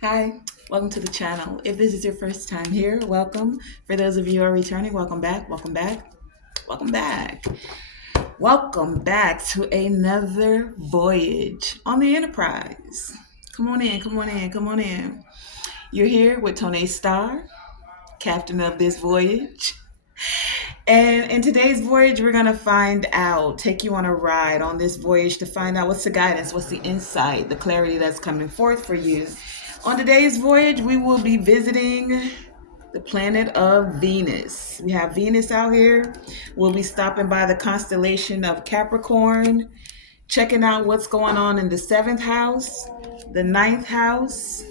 Hi, welcome to the channel. If this is your first time here, welcome. For those of you who are returning, welcome back, welcome back, welcome back. Welcome back to another voyage on the Enterprise. Come on in, come on in, come on in. You're here with Tonae Star, captain of this voyage. And in today's voyage, we're going to find out, take you on a ride on this voyage to find out what's the guidance, what's the insight, the clarity that's coming forth for you. On today's voyage, we will be visiting the planet of Venus. We have Venus out here. We'll be stopping by the constellation of Capricorn, checking out what's going on in the seventh house, the ninth house,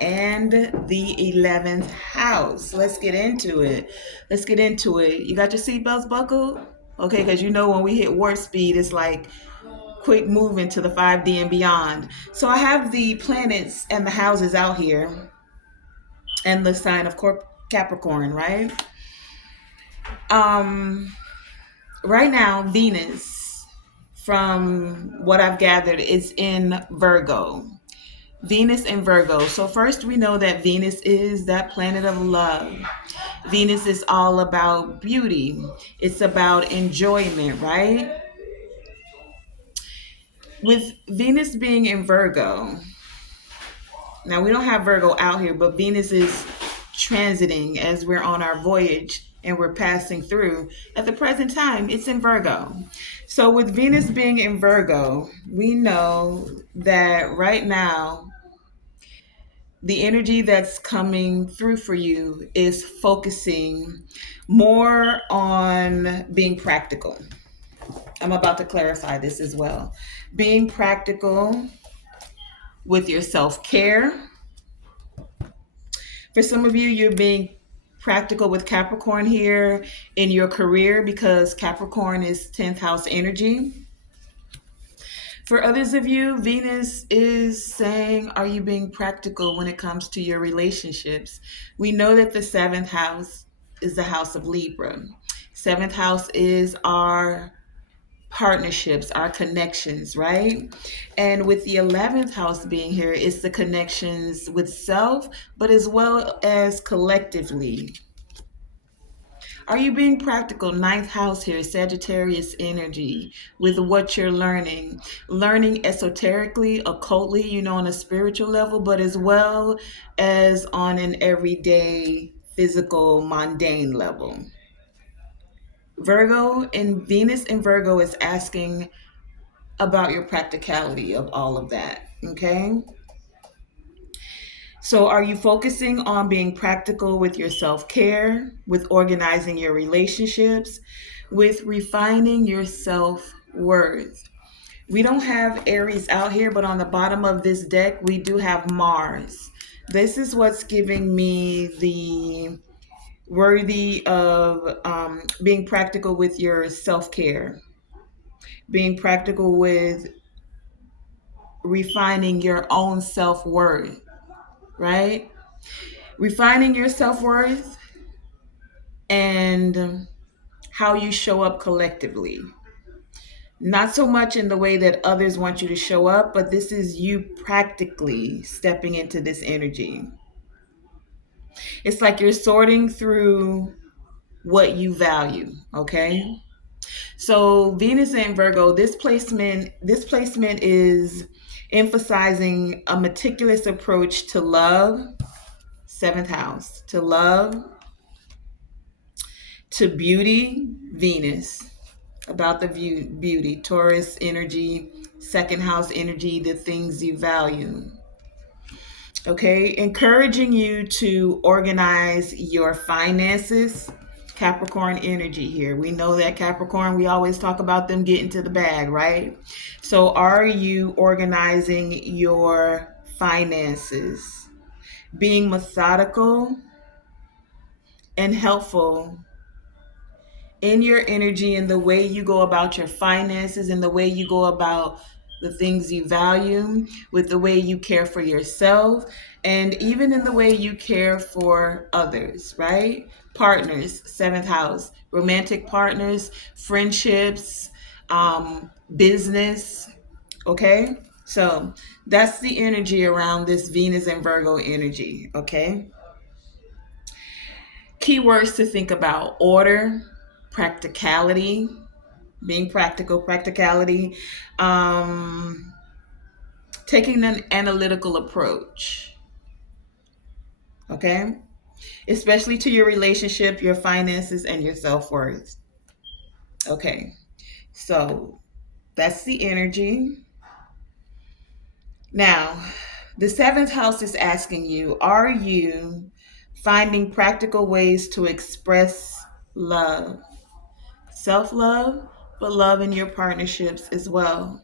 and the 11th house. Let's get into it. Let's get into it. You got your seatbelts buckled? Okay, because you know when we hit warp speed, it's like quick moving to the 5D and beyond. So I have the planets and the houses out here and the sign of Capricorn, right? Um, right now, Venus, from what I've gathered, is in Virgo. Venus in Virgo. So first we know that Venus is that planet of love. Venus is all about beauty. It's about enjoyment, right? With Venus being in Virgo, now we don't have Virgo out here, but Venus is transiting as we're on our voyage and we're passing through. At the present time, it's in Virgo. So with Venus being in Virgo, we know that right now the energy that's coming through for you is focusing more on being practical. I'm about to clarify this as well. Being practical with your self care. For some of you, you're being practical with Capricorn here in your career because Capricorn is 10th house energy. For others of you, Venus is saying, are you being practical when it comes to your relationships? We know that the seventh house is the house of Libra. Seventh house is our partnerships, our connections, right? And with the 11th house being here, it's the connections with self, but as well as collectively. Are you being practical? Ninth house here, Sagittarius energy, with what you're learning. Learning esoterically, occultly, on a spiritual level, but as well as on an everyday, physical, mundane level. Virgo and Venus in Virgo is asking about your practicality of all of that, okay? So, are you focusing on being practical with your self care, with organizing your relationships, with refining your self worth? We don't have Aries out here, but on the bottom of this deck, we do have Mars. This is what's giving me the worthy of being practical with your self care, being practical with refining your own self worth, right? Refining your self worth and how you show up collectively. Not so much in the way that others want you to show up, but this is you practically stepping into this energy. It's like you're sorting through what you value, okay? So Venus and Virgo, this placement is emphasizing a meticulous approach to love, seventh house, to love, to beauty, Venus, about the beauty, Taurus energy, second house energy, the things you value. Okay, encouraging you to organize your finances. Capricorn energy here. We know that Capricorn, we always talk about them getting to the bag, right? So, are you organizing your finances? Being methodical and helpful in your energy and the way you go about your finances and the way you go about the things you value, with the way you care for yourself, and even in the way you care for others, right? Partners, seventh house, romantic partners, friendships, business, okay? So that's the energy around this Venus and Virgo energy. Okay. Keywords to think about: order, practicality, being practical, practicality, um, taking an analytical approach. Okay. Especially to your relationship, your finances, and your self worth. Okay. So that's the energy. Now, the seventh house is asking you, are you finding practical ways to express love, self love, but love in your partnerships as well?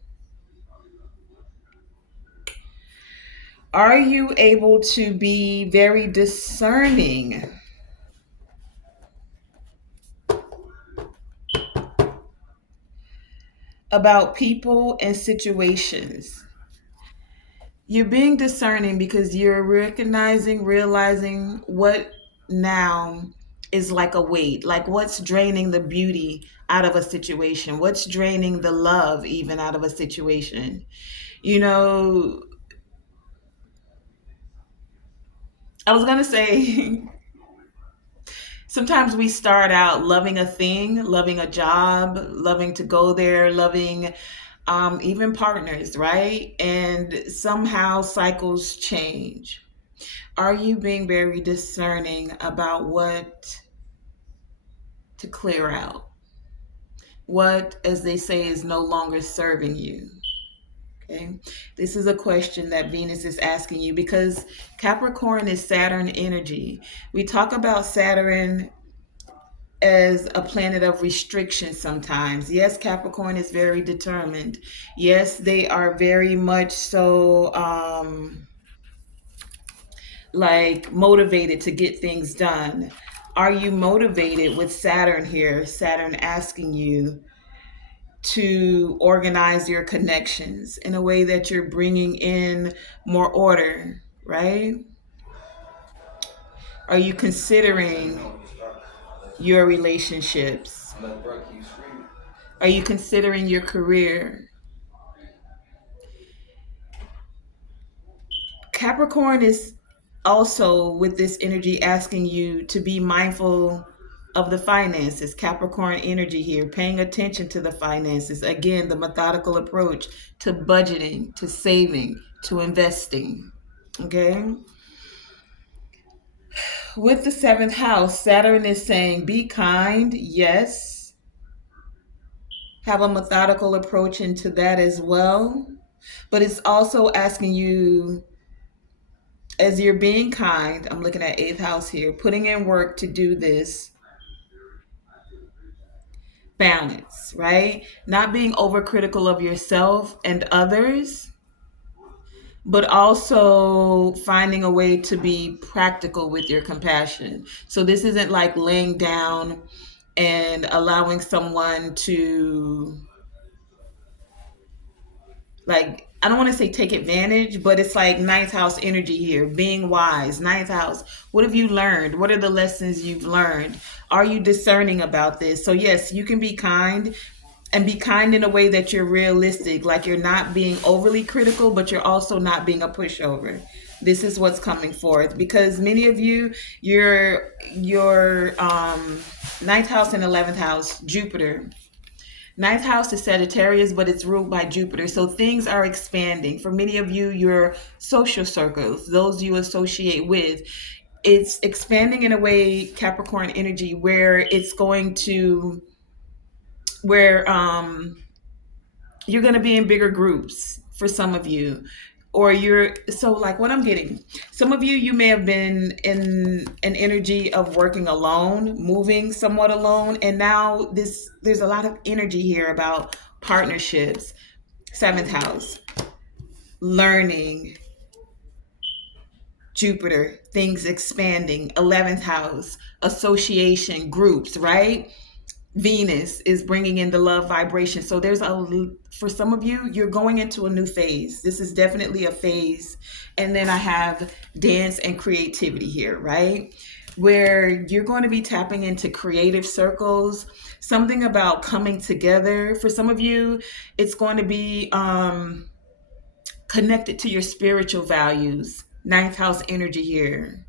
Are you able to be very discerning about people and situations? You're being discerning because you're recognizing, realizing what now is like a weight, like what's draining the beauty out of a situation, what's draining the love even out of a situation. You know, I was going to say, sometimes we start out loving a thing, loving a job, loving to go there, loving even partners, right? And somehow cycles change. Are you being very discerning about what to clear out? What, as they say, is no longer serving you? Okay. This is a question that Venus is asking you because Capricorn is Saturn energy. We talk about Saturn as a planet of restriction sometimes. Yes, Capricorn is very determined. Yes, they are very much so like motivated to get things done. Are you motivated with Saturn here? Saturn asking you to organize your connections in a way that you're bringing in more order, right? Are you considering your relationships? Are you considering your career? Capricorn is also with this energy asking you to be mindful of the finances. Capricorn energy here, paying attention to the finances. Again, the methodical approach to budgeting, to saving, to investing. Okay. With the seventh house, Saturn is saying be kind, yes. Have a methodical approach into that as well. But it's also asking you, as you're being kind, I'm looking at eighth house here, putting in work to do this, balance, right? Not being overcritical of yourself and others, but also finding a way to be practical with your compassion. So this isn't like laying down and allowing someone to, like, I don't want to say take advantage, but it's like ninth house energy here, being wise. Ninth house, what have you learned? What are the lessons you've learned? Are you discerning about this? So yes, you can be kind, and be kind in a way that you're realistic, like you're not being overly critical, but you're also not being a pushover. This is what's coming forth because many of you, your ninth house and 11th house, Jupiter. Ninth house is Sagittarius, but it's ruled by Jupiter. So things are expanding. For many of you, your social circles, those you associate with, it's expanding in a way, Capricorn energy, where it's going to, where you're going to be in bigger groups for some of you, or you're, so like what I'm getting, some of you, you may have been in an energy of working alone, moving somewhat alone, and now there's a lot of energy here about partnerships. Seventh house, learning, Jupiter, things expanding. 11th house, association, groups, right? Venus is bringing in the love vibration. So there's for some of you, you're going into a new phase. This is definitely a phase. And then I have dance and creativity here, right? Where you're going to be tapping into creative circles, something about coming together. For some of you, it's going to be connected to your spiritual values. Ninth house energy here.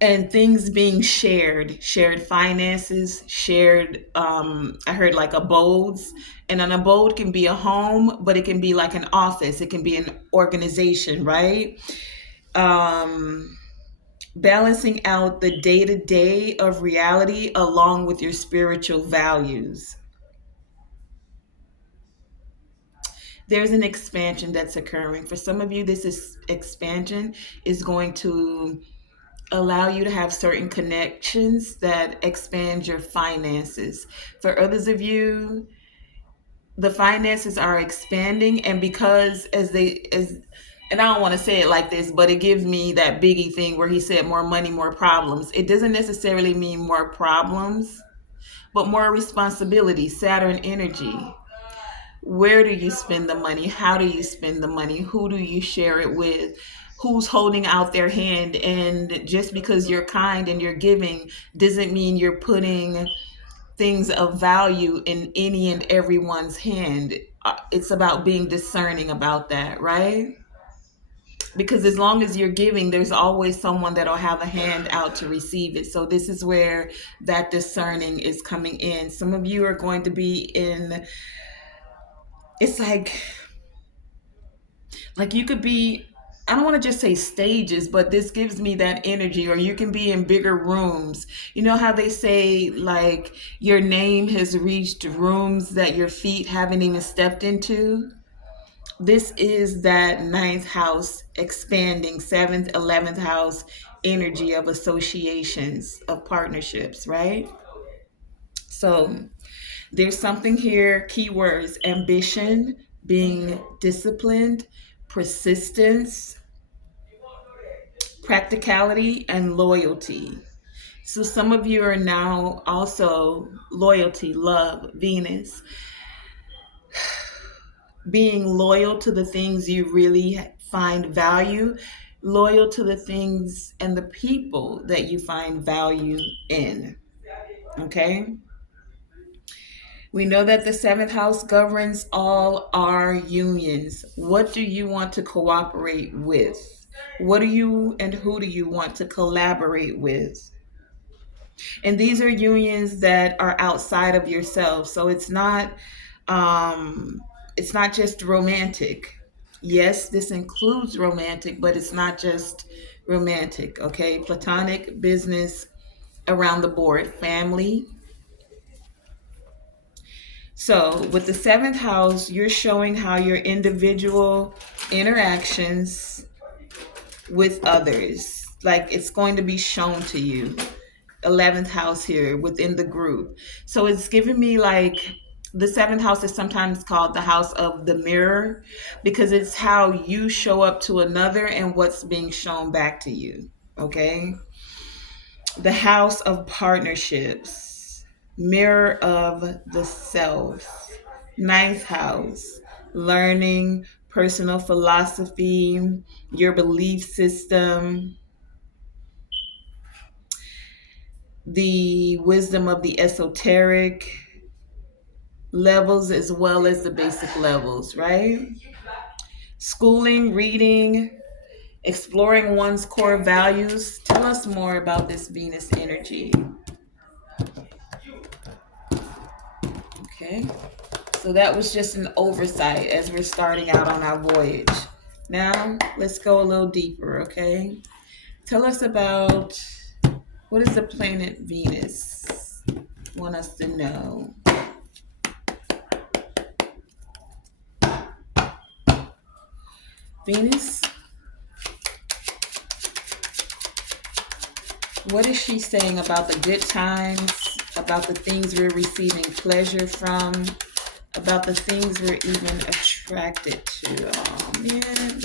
And things being shared finances, shared, I heard like abodes. And an abode can be a home, but it can be like an office, it can be an organization, right? Um, Balancing out the day to day of reality along with your spiritual values. There's an expansion that's occurring. For some of you, this is expansion is going to allow you to have certain connections that expand your finances. For others of you, the finances are expanding, and because as and I don't want to say it like this, but it gives me that Biggie thing where he said more money, more problems. It doesn't necessarily mean more problems, but more responsibility. Saturn energy. Where do you spend the money? How do you spend the money? Who do you share it with? Who's holding out their hand? And just because you're kind and you're giving doesn't mean you're putting things of value in any and everyone's hand. It's about being discerning about that, right? Because as long as you're giving, there's always someone that'll have a hand out to receive it. So this is where that discerning is coming in. Some of you are going to be in, it's like you could be, I don't want to just say stages, but this gives me that energy. Or you can be in bigger rooms. You know how they say like your name has reached rooms that your feet haven't even stepped into? This is that ninth house expanding, seventh, 11th house energy of associations, of partnerships, right? So there's something here, keywords: ambition, being disciplined, persistence, practicality, and loyalty. So some of you are now also loyalty, love, Venus, being loyal to the things you really find value, loyal to the things and the people that you find value in. Okay? We know that the seventh house governs all our unions. What do you want to cooperate with? What do you and who do you want to collaborate with? And these are unions that are outside of yourself. So um it's not just romantic. Yes, this includes romantic, but it's not just romantic, okay? Platonic, business, around the board, family. So, with the seventh house, you're showing how your individual interactions with others, like it's going to be shown to you. 11th house here within the group. So, it's giving me like the seventh house is sometimes called the house of the mirror because it's how you show up to another and what's being shown back to you. Okay. The house of partnerships, mirror of the self. Ninth house, learning, personal philosophy, your belief system, the wisdom of the esoteric levels as well as the basic levels, right? Schooling, reading, exploring one's core values. Tell us more about this Venus energy. Okay. So that was just an oversight as we're starting out on our voyage. Now, let's go a little deeper, okay? Tell us about what is the planet Venus? Want us to know. Venus, what is she saying about the good times, about the things we're receiving pleasure from, about the things we're even attracted to? Oh, man.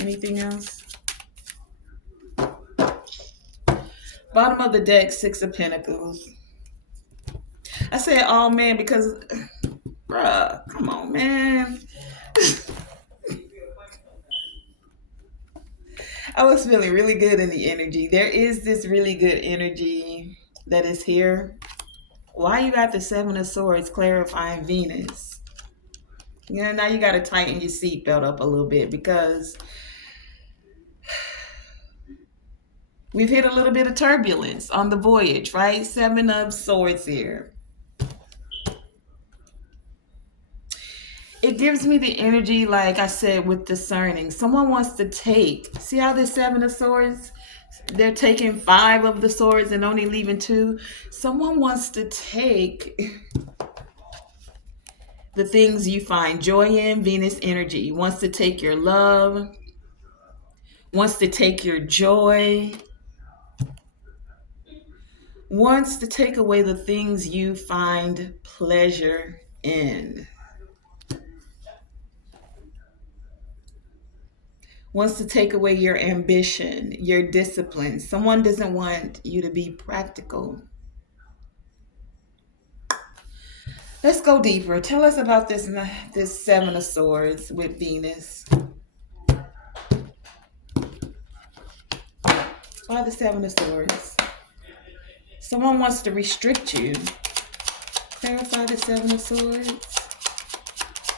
Anything else? Bottom of the deck, Six of Pentacles. I said, oh, man, because, bruh, come on, man. I was feeling really good in the energy. There is this really good energy that is here. Why you got the Seven of Swords clarifying Venus? You know, now you got to tighten your seatbelt up a little bit because we've hit a little bit of turbulence on the voyage, right? Seven of Swords here. It gives me the energy, like I said, with discerning. Someone wants to take. See how this Seven of Swords? They're taking five of the swords and only leaving two. Someone wants to take the things you find joy in, Venus energy. Wants to take your love, wants to take your joy, wants to take away the things you find pleasure in. Wants to take away your ambition, your discipline. Someone doesn't want you to be practical. Let's go deeper. Tell us about this Seven of Swords with Venus. Why the Seven of Swords? Someone wants to restrict you. Clarify the Seven of Swords.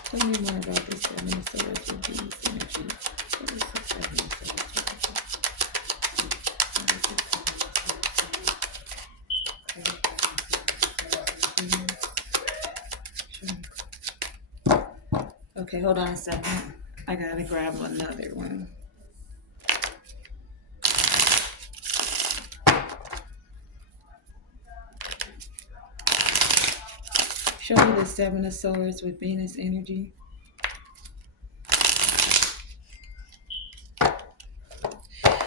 Tell me more about the Seven of Swords with Venus energy. What is the Seven of Swords? Okay, hold on a second. I gotta grab another one. Show me the Seven of Swords with Venus energy.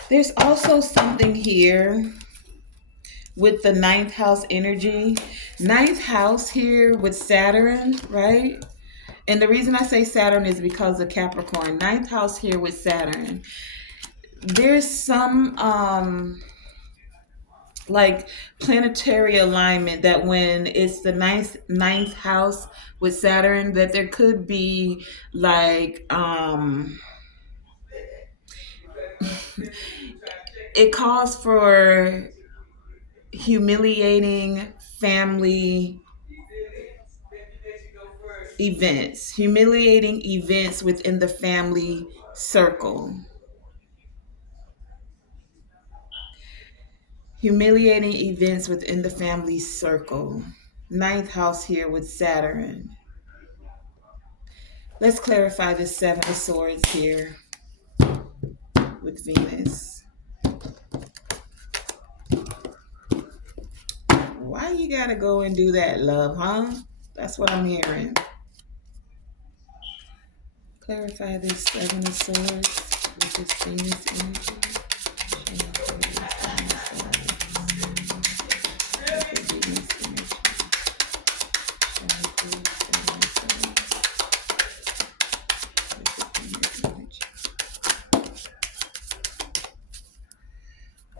There's also something here with the ninth house energy. Ninth house here with Saturn, right? And the reason I say Saturn is because of Capricorn. Ninth house here with Saturn. There's some like planetary alignment that when it's the ninth house with Saturn, that there could be like it calls for humiliating family events, humiliating events within the family circle. Humiliating events within the family circle. Ninth house here with Saturn. Let's clarify this Seven of Swords here with Venus. Why you gotta go and do that, love, huh? That's what I'm hearing. Clarify this Seven of Swords with this Venus energy.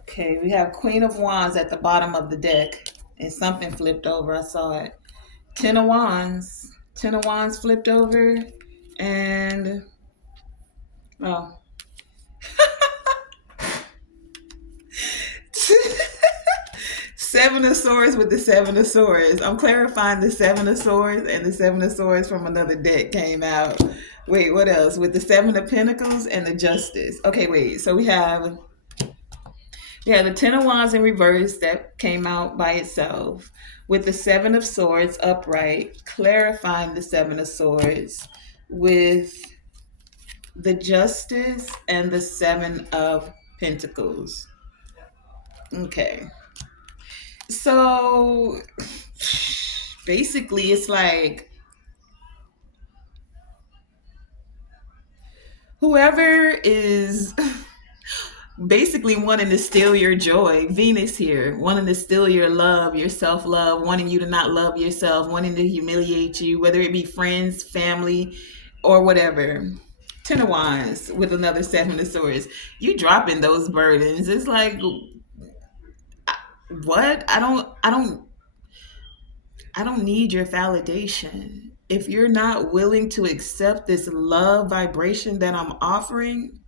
Okay, we have Queen of Wands at the bottom of the deck, and something flipped over. I saw it. Ten of Wands. Ten of Wands flipped over, and oh. Seven of Swords with the Seven of Swords. I'm clarifying the Seven of Swords, and the Seven of Swords from another deck came out. Wait, what else? With the Seven of Pentacles and the Justice. Okay, wait. So we have the Ten of Wands in reverse that came out by itself, with the Seven of Swords upright, clarifying the Seven of Swords with the Justice and the Seven of Pentacles. Okay. So basically it's like whoever is basically wanting to steal your joy, Venus here, wanting to steal your love, your self-love, wanting you to not love yourself, wanting to humiliate you, whether it be friends, family, or whatever. Ten of Wands with another Seven of Swords. You dropping those burdens. It's like, what? I don't need your validation. If you're not willing to accept this love vibration that I'm offering,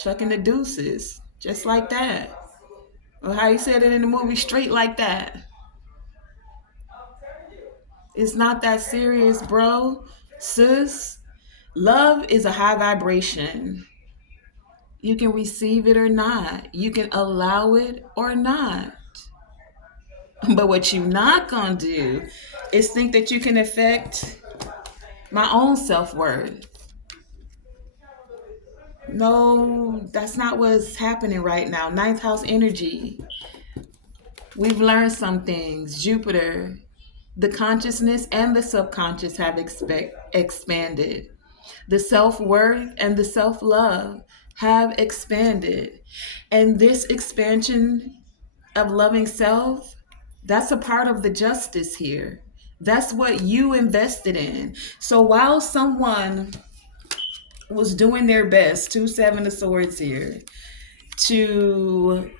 chucking the deuces, just like that. Or how you said it in the movie, straight like that. It's not that serious, bro. Sis, love is a high vibration. You can receive it or not. You can allow it or not. But what you're not going to do is think that you can affect my own self worth. No, that's not what's happening right now. Ninth house energy. We've learned some things. Jupiter, the consciousness and the subconscious have expanded. The self worth and the self love have expanded. And this expansion of loving self, that's a part of the justice here. That's what you invested in. So while someone was doing their best, two seven of swords here, to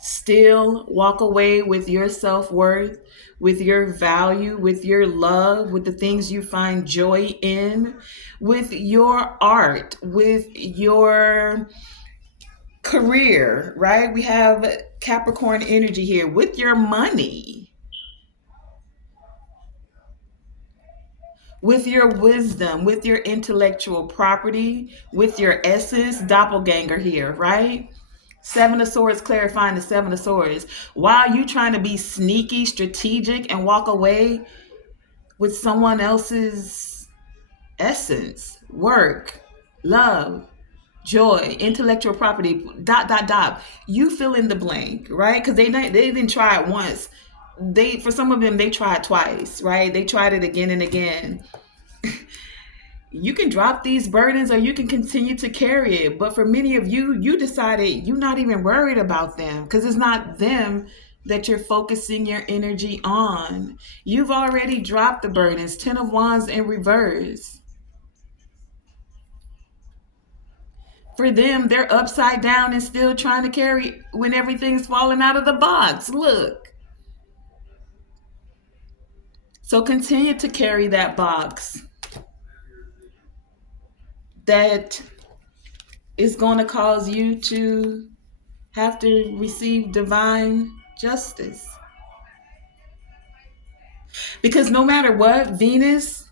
still walk away with your self-worth, with your value, with your love, with the things you find joy in, with your art, with your career, right? We have Capricorn energy here, with your money, with your wisdom, with your intellectual property, with your essence, doppelganger here, right? Seven of Swords clarifying the Seven of Swords. While you trying to be sneaky, strategic, and walk away with someone else's essence, work, love, joy, intellectual property, dot, dot, dot. You fill in the blank, right? Because they didn't try it once. For some of them, they tried twice, right? They tried it again and again. You can drop these burdens or you can continue to carry it. But for many of you, you decided you're not even worried about them because it's not them that you're focusing your energy on. You've already dropped the burdens. 10 of Wands in reverse. For them, they're upside down and still trying to carry when everything's falling out of the box. Look. So continue to carry that box. That is going to cause you to have to receive divine justice. Because no matter what, Venus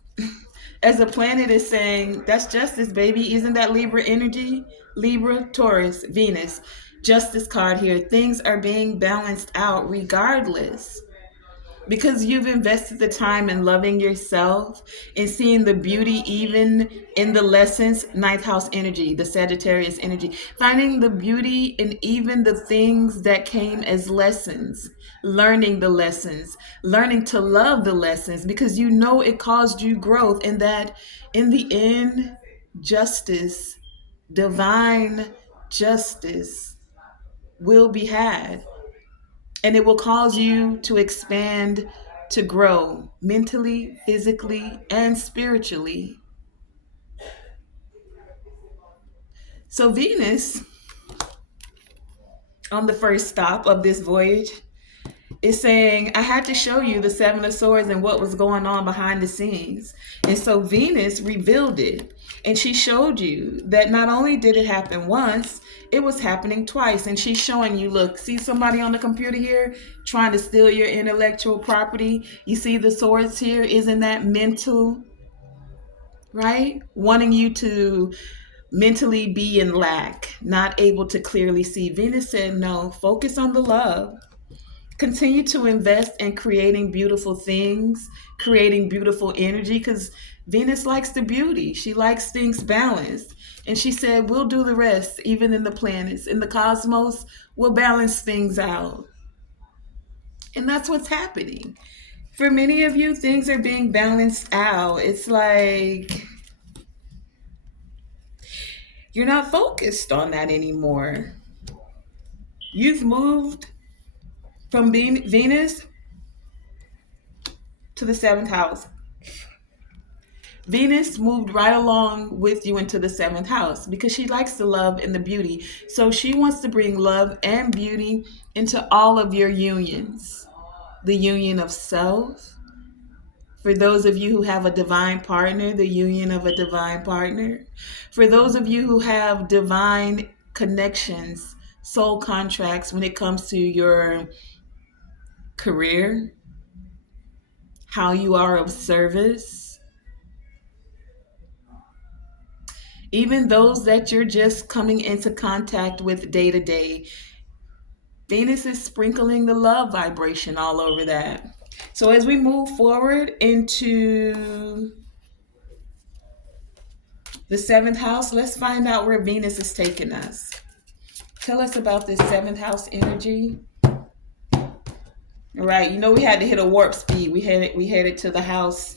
as a planet is saying, that's justice, baby. Isn't that Libra energy? Libra, Taurus, Venus. Justice card here. Things are being balanced out regardless. Because you've invested the time in loving yourself and seeing the beauty even in the lessons, ninth house energy, the Sagittarius energy, finding the beauty in even the things that came as lessons, learning the lessons, learning to love the lessons because you know it caused you growth and that in the end, justice, divine justice will be had. And it will cause you to expand, to grow mentally, physically, and spiritually. So Venus, on the first stop of this voyage, is saying, I had to show you the Seven of Swords and what was going on behind the scenes. And so Venus revealed it. And she showed you that not only did it happen once, it was happening twice. And she's showing you, look, see somebody on the computer here trying to steal your intellectual property? You see the swords here? Isn't that mental? Right? Wanting you to mentally be in lack, not able to clearly see. Venus said, no, focus on the love. Continue to invest in creating beautiful things, creating beautiful energy, because Venus likes the beauty. She likes things balanced. And she said, we'll do the rest, even in the planets. In the cosmos, we'll balance things out. And that's what's happening. For many of you, things are being balanced out. It's like you're not focused on that anymore. You've moved from being Venus to the seventh house. Venus moved right along with you into the seventh house because she likes the love and the beauty. So she wants to bring love and beauty into all of your unions. The union of self. For those of you who have a divine partner, the union of a divine partner. For those of you who have divine connections, soul contracts when it comes to your career, how you are of service, even those that you're just coming into contact with day to day. Venus is sprinkling the love vibration all over that. So as we move forward into the seventh house, let's find out where Venus is taking us. Tell us about this seventh house energy. All right, you know we had to hit a warp speed. We headed to the house,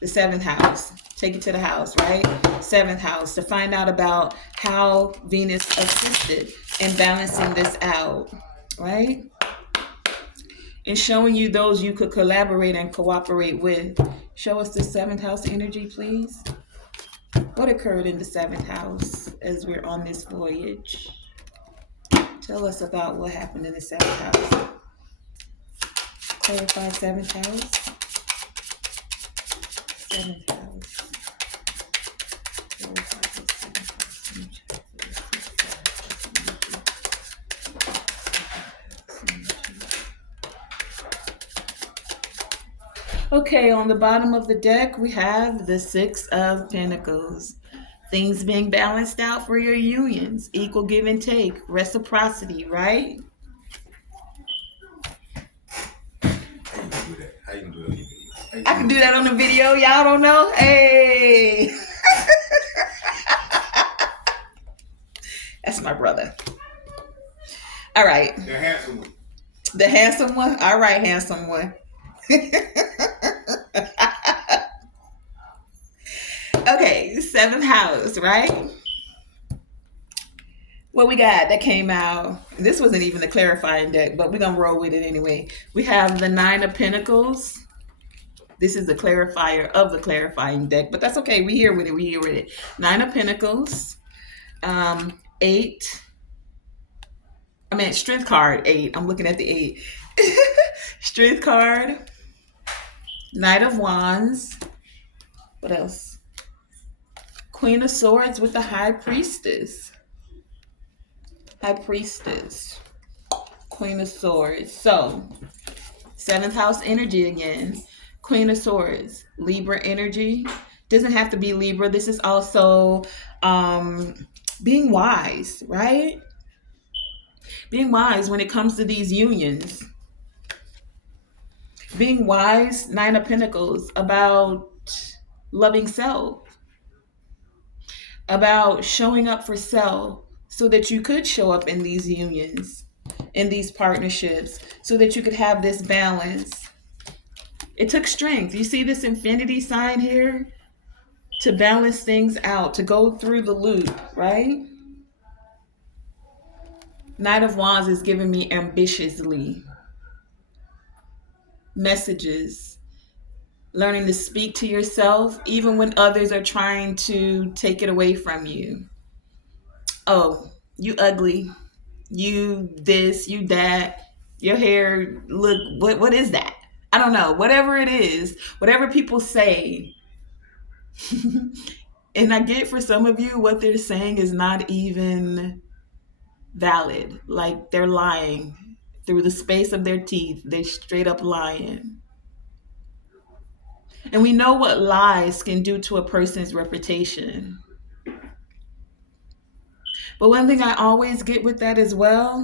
the seventh house. Take it to the house, right? Seventh house to find out about how Venus assisted in balancing this out, right? And showing you those you could collaborate and cooperate with. Show us the seventh house energy, please. What occurred in the seventh house as we're on this voyage? Tell us about what happened in the seventh house. Clarify seventh house. Seventh house. Clarify the seventh house. Okay, on the bottom of the deck, we have the Six of Pentacles. Things being balanced out for your unions. Equal give and take. Reciprocity, right? How you gonna do that on your video? I can do that on the video. Y'all don't know? Hey. That's my brother. All right. The handsome one. The handsome one? All right, handsome one. Okay, seventh house, right? What we got that came out? This wasn't even the clarifying deck, but we're going to roll with it anyway. We have the Nine of Pentacles. This is the clarifier of the clarifying deck, but that's okay. We here with it. We here with it. Nine of Pentacles. Strength card, 8. I'm looking at the 8. Strength card. Knight of Wands. What else? Queen of Swords with the High Priestess. High Priestess. Queen of Swords. So, seventh house energy again. Queen of Swords. Libra energy. Doesn't have to be Libra. This is also being wise, right? Being wise when it comes to these unions. Being wise, Nine of Pentacles, about loving self. About showing up for self so that you could show up in these unions, in these partnerships, so that you could have this balance. It took strength. You see this infinity sign here? To balance things out, to go through the loop, right? Knight of Wands is giving me ambitiously. Messages. Learning to speak to yourself even when others are trying to take it away from you. Oh, you ugly. You this, you that. Your hair, look, what is that? I don't know. Whatever it is, whatever people say. And I get for some of you what they're saying is not even valid. Like they're lying through the space of their teeth. They're straight up lying. And we know what lies can do to a person's reputation. But one thing I always get with that as well